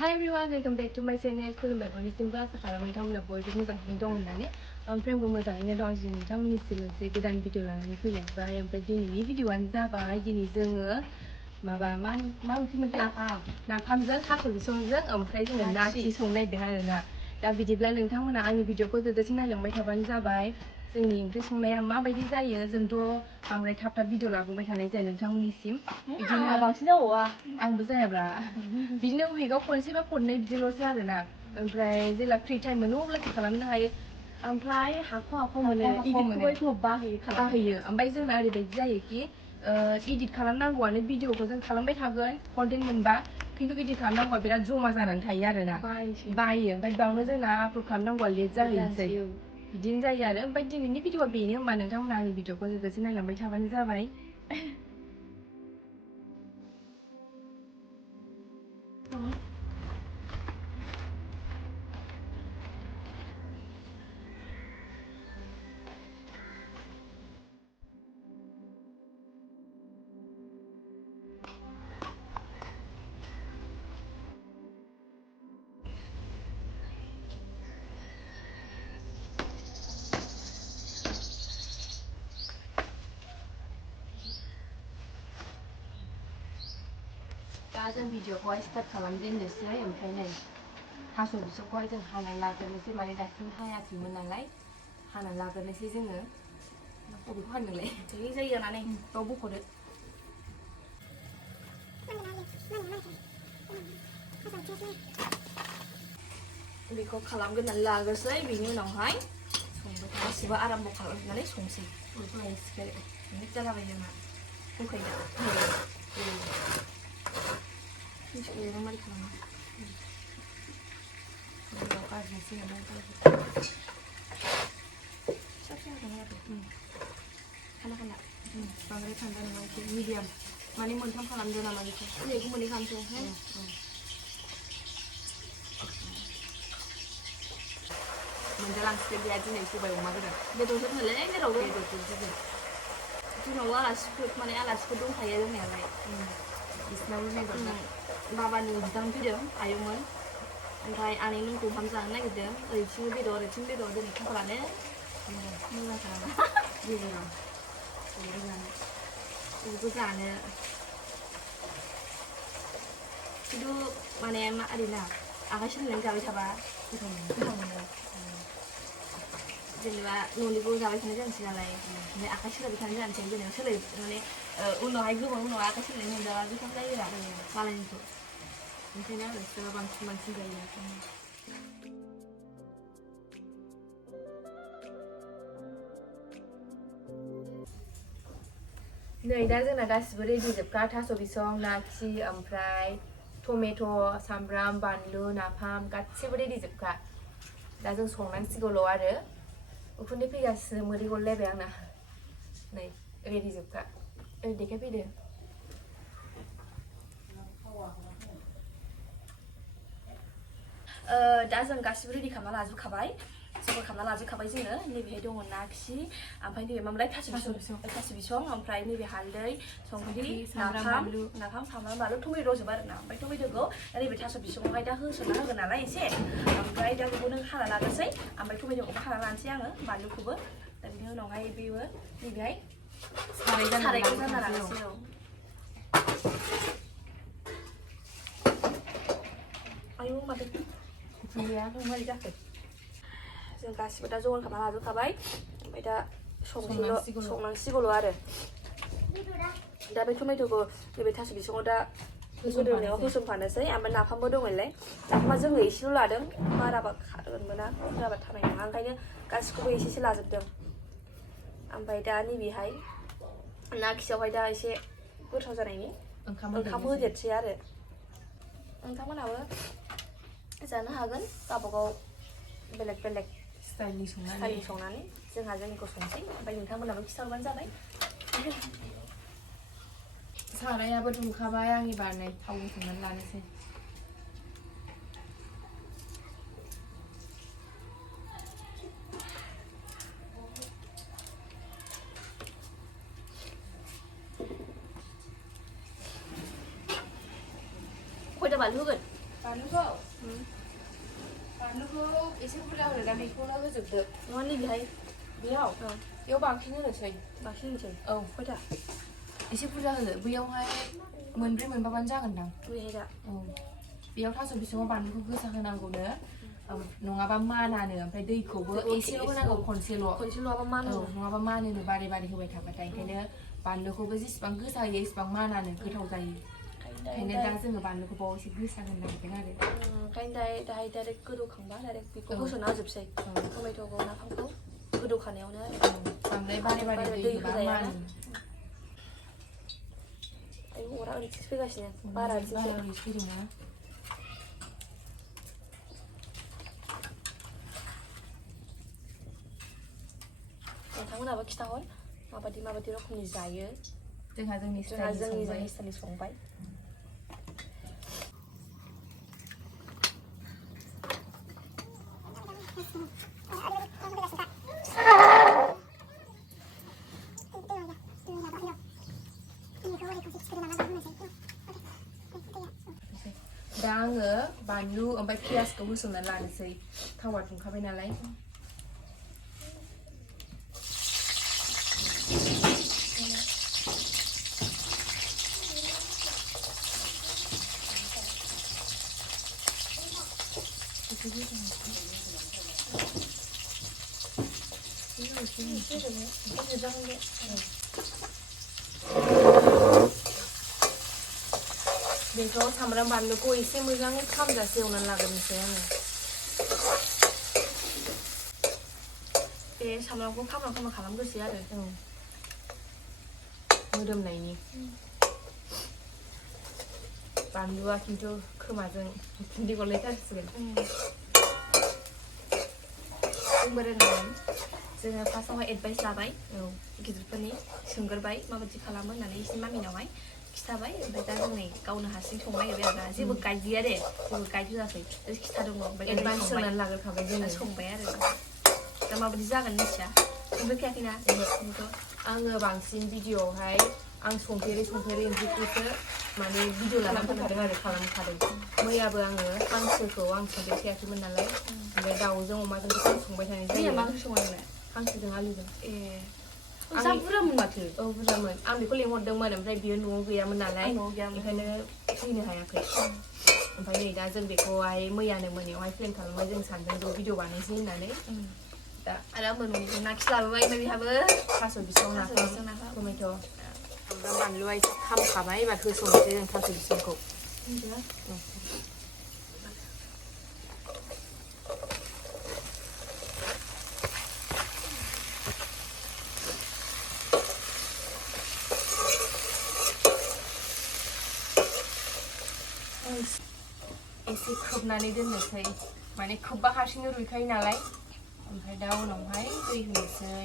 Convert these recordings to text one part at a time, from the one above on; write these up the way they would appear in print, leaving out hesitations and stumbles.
Hi everyone, welcome back to my channel. खुलुमबाय बयनिसिमबो आसा खालामो नोंथांमोना बयबो मोजाङैनो दं होननानै ओमफ्राय आंबो मोजाङैनो दं दिनै नोंथांमोननिसिम मोनसे गोदान भिडिअ लानानै फैलायबाय ओमफ्राय दिनैनि भिडिअआनो जाबाय दिनै जोङो मा ओंख्रिमोन नाफामजों थास' बिसंजों ओमफ्राय जोङो नाखि संनो नागिरदों आरोना दा बिदिब्ला नोंथांमोना आंनि भिडिअखौ जोबजासिम नायलांबाय थाबानो जाबाय जोंनि ओंख्रि संनाया माबायदि जायो जोंथ' बांद्राय थाब भिडिअ लाबोबाय थानाय जाया नोंथांमोननिसिम बिदिनो बांसिन जाबावा आंबो जायाब्रा बिदिनो उइकआव खनसे बा खननै बिदिल'सो आरोना ओमफ्राय जेब्ला फ्रि टाइम मोनो अब्लासो खालामनो हायो ओमफ्राय हाखौ मोनो बाहोयो ओमफ्राय जोंना ओरैबायदि जायोखि इडिट खालामनांगौआनो भिडिअखौ जों खालामबाय थागोन कन्टेन्ट मोनबा खिन्थु इडिट खालामनांगौआ बिराद जमा जानानै थायो आरोना बायो ओमफ्राय बावनो जोंना आपल'ड खालामनांगौआ लेट जाहैनोसै बिदिनो जायो आरो ओमफ्राय दिनैनि भिडिअआ बेनो होमबा नोंथांमोना आंनि भिडिअखौ जोबजासिम नायलांबाय थाबानो जाबाय दा जों भिडिअखौहाय स्टार्ट खालामजेननोसै ओमफ्राय नै थास' बिसंखौहाय जों हानानै लाग्रोनोसै माने दासिम हायाखैमोन नालाय हानानै लाग्रोनोसै जोङो बबेखौ हानोलाय बे जायो नानै बाव बख'दो बेखौ खालामग्रोनानै लाग्रोसै बेनि उनावहाय संबाय गासिबो आराम्भ' खालामनानै संसै बयबो सिखारो मिनिट जालाबाय जोंना होखायो मिथिखायो नों मारै खालामो गाज्रिसै नालाय फिसा फिसा होगोन आरो खाना बांद्राय थान्दा नङा एसे मिडियाम माने मोनथाम खालामदो नामा बेखौ मोननै खालामसै मोनजालांसिगोन गैया दिनै सबाय अमा गोरान बेदरजों होलै जेरावबो बेदरजों जोंनावबो आलासिफोर दंखायो जोंनियालाय बिसिनावबो बेदर बाबानि बिदां फैदों आयंमोन ओमफ्राय आनैमोनखौ ओंखाम जानो नागिरदों ओरैथिंबो बेदर दिनै खाफालानो मोजां खालामा गेजेराव बेखौ जानो खिन्थु माने मा ओरैना आखाइ सोलायनानै जाबाय थाबा गोथाव मोनो जेनेबा न'निखौ जाबाय थानाय जानोसै नालाय ओमफ्राय आखाइ सोलायबाय थानाय जानोसै जेनेबा माने उनावहाय गोबाव उनाव आखाइ सोलायनाय मोनजाबा गोथाव जायो आरो मालायनिखौ ओंखायनो आरो बिसोरो बांसिन जायो नै दा जोंना गासिबो रेडि जोबखा थास' बिसं नाखि ओमफ्राय टमेट' सामब्राम बानलु नाफाम गासिबो रेडि जोबखा दा जों संनांसिगौल' आरो उखुन्दै फैगासिनो मोदै गलायलायबाय आंना नै रेडि जोबखा देखायफैदो दा जों गासिबो रेडि खालामना लाजोबखाबाय जगार खालामना लाजोबखाबाय जोङो नैबेहाय दङ नाखि ओमफ्राय नैबे मामोनलाय थास' बिसं ओमफ्राय नैबे हालदै संख्रि नाफाम सामब्राम बानलु टमेट' होजोब आरोना ओमफ्राय टमेट'खौ नैबे थास' बिसङावहाय दा होसनना होगोन नालाय एसे ओमफ्राय दा बेखौ नों हाना लाग्रोसै ओमफ्राय टमेट'खौबो हाना लानोसै आङो बानलुखौबो दा बिनि उनावहाय बेबो नैबेहाय सारायखौ जानना लानोसै आयौ माथो मारै जाखो जों गासिबो दा जगार खालामना लाजोबखाबाय ओमफ्राय दा संनांसिगौल' आरो दा बे टमेट'खौ नैबे थास' बिसङाव दा गोदौनायाव होसनफानोसै ओमफ्राय नाफामबो दंमोनलाय नाफामा जोङो एसेल' लादों बाराबा खागोन मोना बाराबा थानाय नङा ओंखायनो गासिखौबो एसेसो लाजोबदों ओमफ्राय दा नैबेहाय ना खियावहाय दा एसे गोथाव जानायनि ओंखाम होदेरसै आरो नोंथांमोनहाबो जानो हागोन गावबागाव बेलेग स्टाइलनि संनानै जोंहा जोंनिखौ संसै ओमफ्राय नोंथांमोनहाबो खिथाहरबानो जाबाय सारायाबो दुंखाबाय आंनि बारनाय थाव संनानै लानोसै खयथा बानलु होगोन बानलुखौ एसे बुरजा होनो दा बेखौनो होजोबदो नङा नैबेहाय बेयाव बांसिन होनोसै औ खयथा एसे बुरजा होनो बैयावहाय मोनब्रै मोनबाबानो जागोनदां बैहाय दा औ बेयाव थास' बिसङाव बानलुखौ गोसा होनांगौनो नङाबा मानानो ओमफ्राय दैखौबो एसेल' होनांगौ खनसेल' नङाबा मानो नङाबा मानोनो बारे बारे होबाय थाबाथाय ओंखायनो बानलुखौबो जेसेबां गोसा होयो एसेबां मानानो गोथाव जायो ओंखायनो दा जोङो बानलुखौ बाव एसे गोसा होनो नागिरदों आरो ओंखायनो दाहाय डाइरेक्ट गोदौखांबा डाइरेक्ट बेखौ होसनना होजोबसै टमेट'खौ नाफामखौ गोदौखानायावनो बांद्राय बारे बारे दै होजाया आयु अरा ओरैसो फैगासिनो बारा फैदोंना नोंथांमोनाबो खिथाहर माबायदि रोखोमनि जायो जोंहा जोंनि स्टाइलनि संबाय दा आङो बानलु ओमफ्राय पियासखौ होसननानै लानोसै थावा दुंखाबाय नालाय बेखौ सामब्राम बानलुखौ एसे मोजाङै खामजासे एवनानै लाग्रोनोसै आङो बे सामब्रामखौ खामना खालामग्रोसै आरो मोदोमनायनि बानलुआ खिन्थु खोमाजों उखुन्दै गलायथारसिगोन जोंबो रोंगोन जोङो फार्स्टआवहाय एडभाइस लाबाय गिदिरफोरनि सोंग्रोबाय माबायदि खालामो होननानै एसे मामिनावहाय खिथाबाय ओमफ्राय दा जों नै गावनो हारसिं संनो नागिरबाय आरो ना जेबो गाइड गैया दे जेबो गाइड होआखै खिथादोंल' ओमफ्राय एडभान्स सोंनानै लाग्रोखाबाय जोङो संबाय आरो दा माबायदि जागोन मिथिया संफेरखायाखैना आङो बांसिन भिडिअआवहाय आं संफेरै ओंख्रिखौसो माने भिडिअ लानानै फैखादों आरो खालामखादों मैयाबो आङो हांसोखौ आं संफेरखायाखैमोन नालाय ओमफ्राय दाउजों अमाजों संबाय थानाय जायो मा ओंख्रि संनायलाय हांसोजों आलुजों जा बुरजामोन माथो बुरजामोन आं बेखौ लेंहरदोंमोन ओमफ्राय बियो न'आव गैयामोन नालाय ओंखायनो फैनो हायाखै ओमफ्राय नै दा जों बेखौहाय मैयानो मोनायावहाय प्लेन खालामबाय जों सानदों ज' भिडिअ बानायसै होननानै दा आरो आंबो न'निफ्राय नाखि लाबोबाय ओमफ्राय बेहाबो थास' बिसं नाफाम टमेट' सामब्राम बानलुआ एसे खामखाबाय एबार होसननोसै जों थास' बिसंखौ एसे खोबनानै दोननोसै माने खोबबा हारसिंनो रुइखायो नालाय ओमफ्राय दा उनावहाय दै होनोसै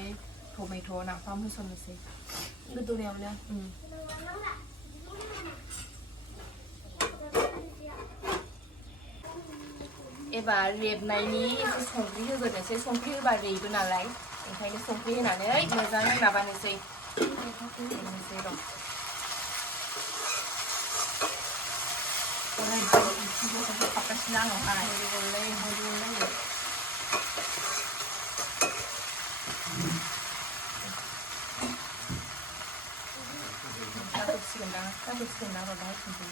टमेट' नाफाम होसननोसै गोदौनायावनो एबार रेबनायनि एसे संख्रि होग्रोनोसै संख्रि होबा रेबो नालाय ओंखायनो संख्रि होनानै मोजाङै माबानोसै र' हाबगासिनो आंनावहाय जाथ'सिगोन ना र' दाहाय संख्रि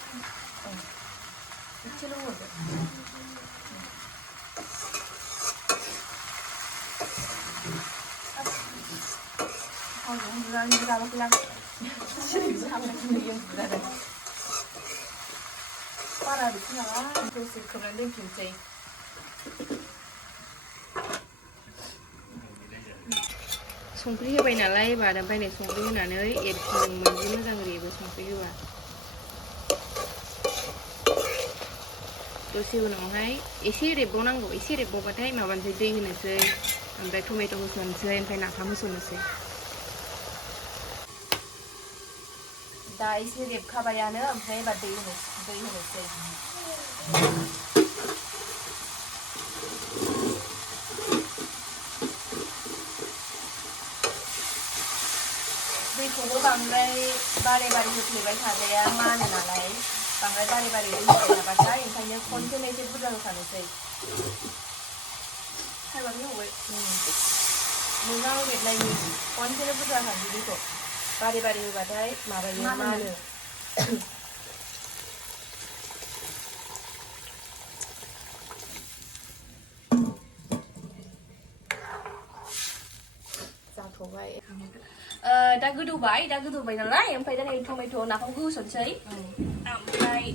एसेल' होदो बारा बिदि नामा दसे खोबनानै दोनफिनसै संख्रि होबाय नालाय एबार ओमफ्राय नै संख्रि होनानै एरफिनदोंमोन जि मोजां रेबो संख्रि होबा दसे उनावहाय एसे रेबबावनांगौ एसे रेबबावबाथाय माबानोसै दै होनोसै ओमफ्राय टमेट' होसननोसै ओमफ्राय नाफाम होसननोसै दा एसे रेबखाबायानो ओमफ्राय एबार दै होनोसै दैखौबो बांद्राय बारे होफ्लेबाय थाजाया मानो नालाय बांद्राय बारे बारे दै होबाय थाबाथाय ओंखायनो खनसेनो एसे बुरजा होखानोसै थाइबाबो होबाय मोजां रेबनायनि खनसेनो बुरजा होखानोसै दैखौ बारे बारे होबाथाय माबायो मानो जाथ'बाय दा गोदौबाय नालाय ओमफ्राय दा नै टमेट' नाफामखौ होसनसै ओमफ्राय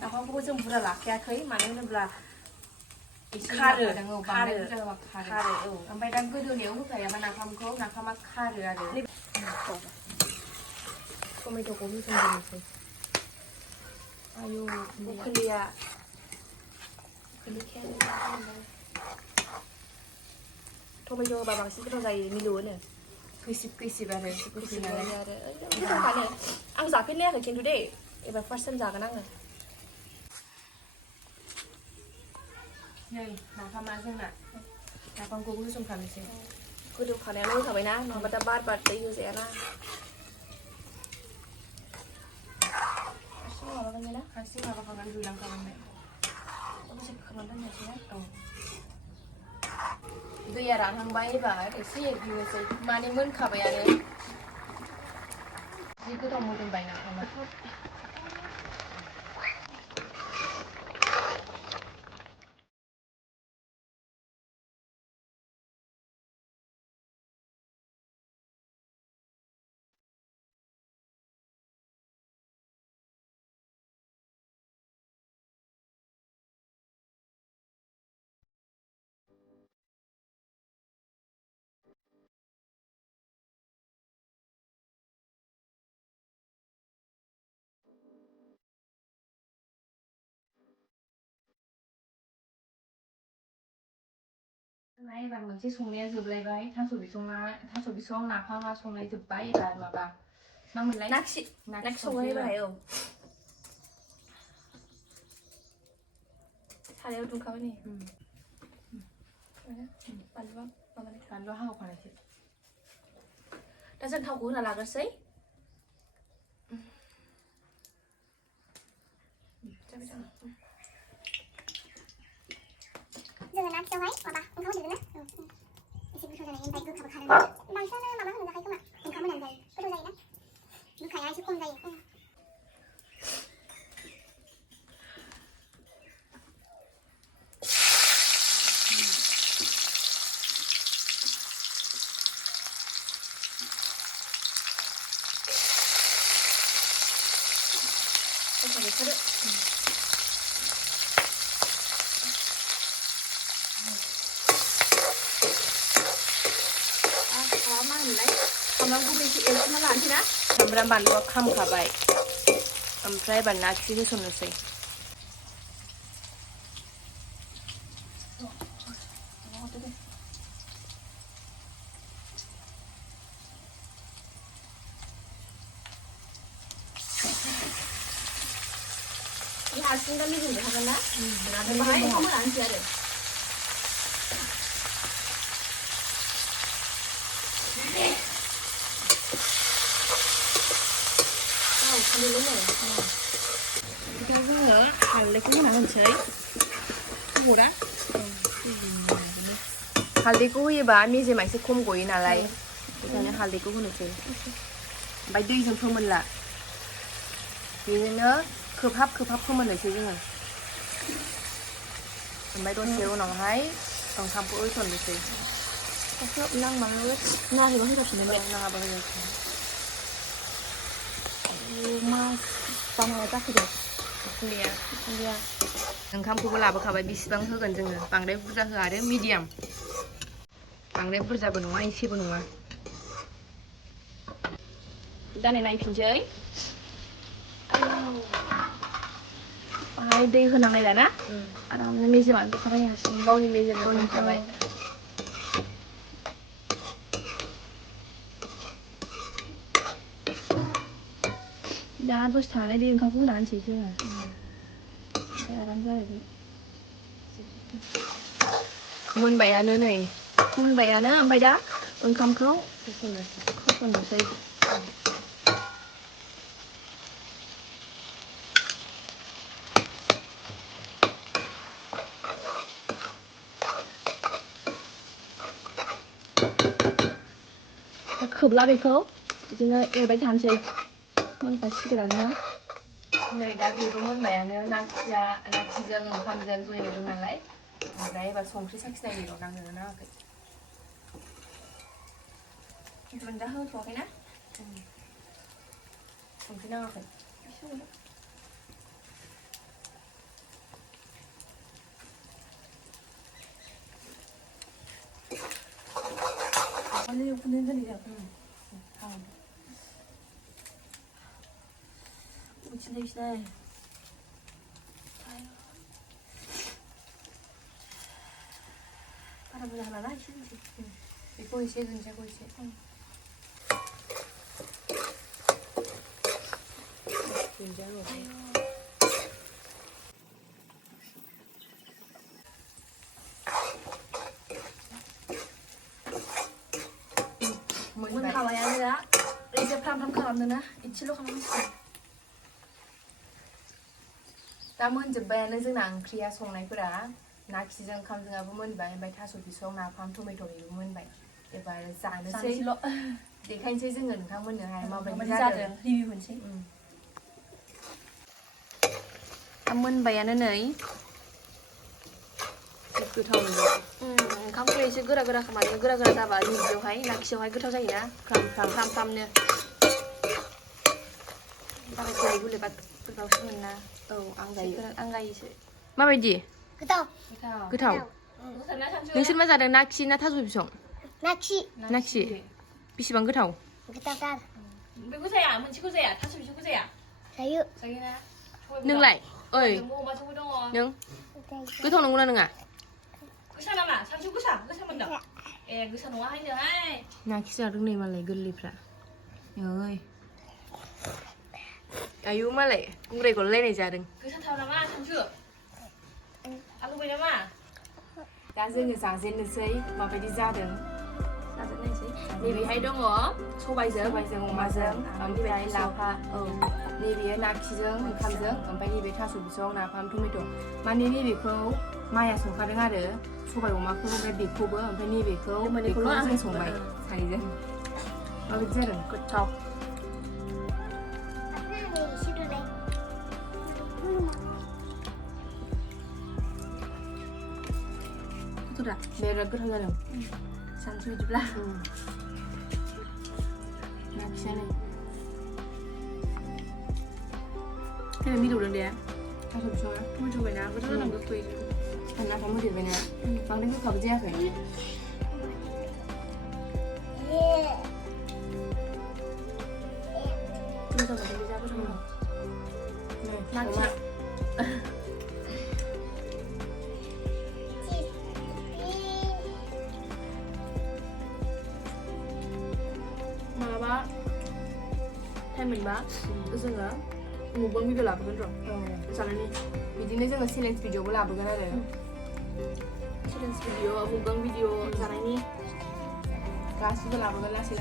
नाफामखौबो जों बुरजा लाखायाखै मानो होनोब्ला खारो ओमफ्राय दा गोदौनायाव होखायाबा नाफामा खारो आरो टमेट'खौ होसनग्रोनोसै आयौ उखुन्दैया टमेट' होबा बांसिन गोथाव जायो मिलौओनो खैसिब आरो गोथावखानो आं जाफेरनायाखै खिन्थु दे एबार फार्स्ट टाइम जागोन आङो नै नाफामा जोंना नाफामखौबो होसनखानोसै गोदौखानायावनो होखाबायना नङाबा दा बार दै होजायाना हारसिं माबाखागोन रुइलांखागोन दसे खोबनानै दोननोसै ना दैया रानहांबाय एबार एसे एरग्लिनोसै माने मोनखाबायानो जि गोथाव मोदोमबाय नाफामा एबार मोनसे संनाया जोबलायबाय थास' बिसं नाफामा संनाय जोब्बाय एबार माबा मा मोनलाय नाखि संनायबाय औ सारायाव दुंखाबाय नै बानलुआ हांखानोसै दा जों थावखौ होना लाग्रोसै जोङो ना खियावहाय माबा ओंखाम होदेरगोन ना एसे गोथाव जानाय ओमफ्राय गोखाबो खारो बांसिनानो माबा होनो थाखाय खोमा ओंखाम होनानै जायो गोथाव जायोना गोखाया एसे खम जायो सामब्राम बानलुआ खामखाबाय ओमफ्राय एबार ना खि होसननोसै हारसिं दा मेजेमजों थागोन ना बाहाय ओंखाम होनानैसै आरो दा जोङो हालदैखौ होना होनोसै हालदैखौ होयोबा मेजेमा एसे खम गयो नालाय बेखायनो हालदैखौ होनोसै ओमफ्राय दैजों फोमोनला बेजोंनो खोबहाब फोमोननोसै जोङो ओमफ्राय दसे उनावहाय ओंखामखौ होसननोसै नाङाबा होजाफिनगोन बे नाङाबा होजाफिनगोन मा बानाया जाखोदों उखुन्दैया ओंखामखौबो लाबोखाबाय बेसेबां होगोन जोङो बांद्राय बुरजा होआ आरो मिडियाम बांद्राय बुरजाबो नङा एसेबो नङा दा नायफिनसै बाहाय दै होनांलायला ना आरामनो मेजेमानो गखाबाय हारसिं गावनि मेजेमजों गखाबाय दा दसे थानानै दै ओंखामखौ होना होनसै जोङो ओमफ्राय आराम जालायबाय मोनबायानो नै ओमफ्राय दा ओंखामखौ होसननोसै खोबला बेखौ बिदिनो एरबाय थानोसै मोनखासिगोन ना नै दा बेबो मोनबायानो नाखिजों ओंखामजों जय एवदों नालाय ओमफ्राय एबार संख्रि साखिनायनो नांगोन ना नाङाखै दुन्दिया होथ'वाखैना संख्रि नाङाखै 원래 보낸 전이죠. 진짜 비싸네. 바라보자 하나 싫지. 이거 이제 이거 이제 진짜로 문 가봐야 하느라 이제 팜팜 가봤느나 이치로 가면 있어. 다 मोनजोब्बायानो जोंना ओंख्रिया संनायफोरा नाखिजों ओंखामजोंआबो मोनबाय ओमफ्राय थास' बिसं नाफाम टमेट' बेबो मोनबाय एबार जानोसै देखायनोसै जोङो नोंथांमोननोहाय माबायदि जादों रिभिउ होनोसै मोनबायानो नै गोथाव मोनबाय ओंखामखौ एसे गोरा गोरा खालामनो गोरा गोरा जाबा नैबेयावहाय नाखियावहाय गोथाव जायोना फ्राम फ्रामनो बारा गुरै गुरैबा गोथावसो मोना औ आं जायो आं गायोसो माबायदि गोथाव नोंसोर मा जादों नाखि ना थास' बिसं नाखि बेसेबां गोथाव गोथावथार बेखौ जाया मोनसेखौ जाया थास' बिसंखौ जाया जायोना नोंलाय ओइ नों गोथाव नंगौना नङा गोसा नामा सानसु गोसा मोनदों ए गोसा नङाहायनोहाय नाखि जादों नै मालाय गोरलैफ्रा ओइ आयु मालाय गुरै गलायनाय जादों गोसाथार नामा सानसु आलुबाय नामा दा जोङो जाजेननोसै माबायदि जादों जाजेननायसै नैबेहाय दङ सबायजों अमाजों ओमफ्राय लाफा औ नैबे नाखिजों ओंखामजों ओमफ्राय नैबे थास' बिसं नाफाम टमेट' माने नैबेखौ माया संखादों आरो सबाय अमाखौ ओमफ्राय बेखौबो ओमफ्राय नैबेखौ जों संबाय सानैजों माबायदि जादों गोथाव गोथावदा बिराद गोथाव जादों सानसु बिदिब्ला नाखियानो फैबाय मिलौदों दे थास' बिसङा मोजौबायना गोथाव जादों गोखै नाफाम होदेरबायना बांद्राय गोखाबो जायाखै मोजां मोनदों बे जा गोथाव नाखिया माबा टाइम मोनबा जोङो मुगबां भिडिअ लाबोगोन र' जानानै बिदिनो जोङो चेलेन्ज भिडिअबो लाबोगोन आरो चेलेन्ज भिडिअ मुगबां भिडिअ जानायनि गासिबो लाबोगोन लासै